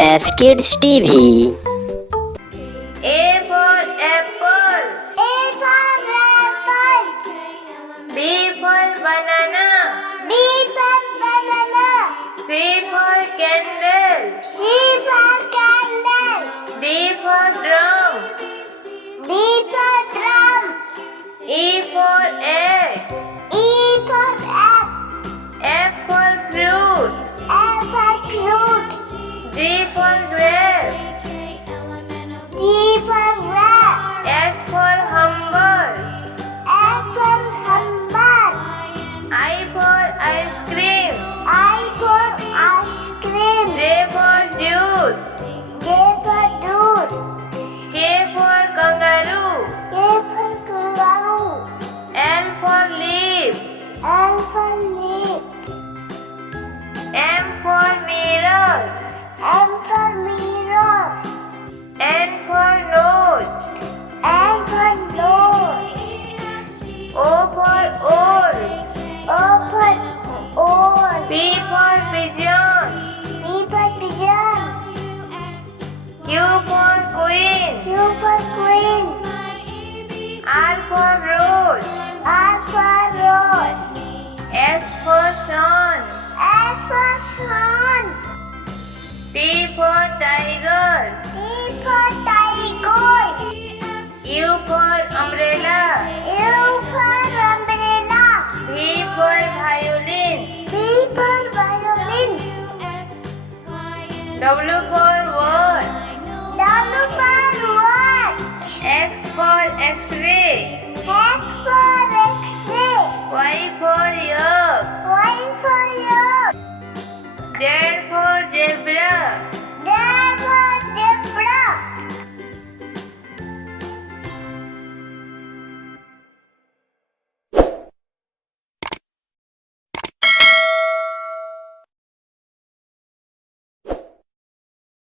as Kids TV. A for apple. A for apple. B for banana. B for banana. C for candle. C for candle. D for drum. D for drum. E for egg. E for egg. F for fruit. F for fruit. G for grape. G for rat. H for humble. F for humble. I for ice cream. I for ice cream. J for juice. J for juice. K for kangaroo. K for kangaroo. L for leaf. L for leaf. M for mirror. M for mirror. N for nose. N for nose. O for owl. O for owl. P for pigeon. P for pigeon. Q for queen. Q for queen. R for rose. R for rose. S for sun. S for sun. T for tiger. T for tiger. U for umbrella. U for umbrella. V for violin. V for violin. W for watch. W for watch. X for x-ray.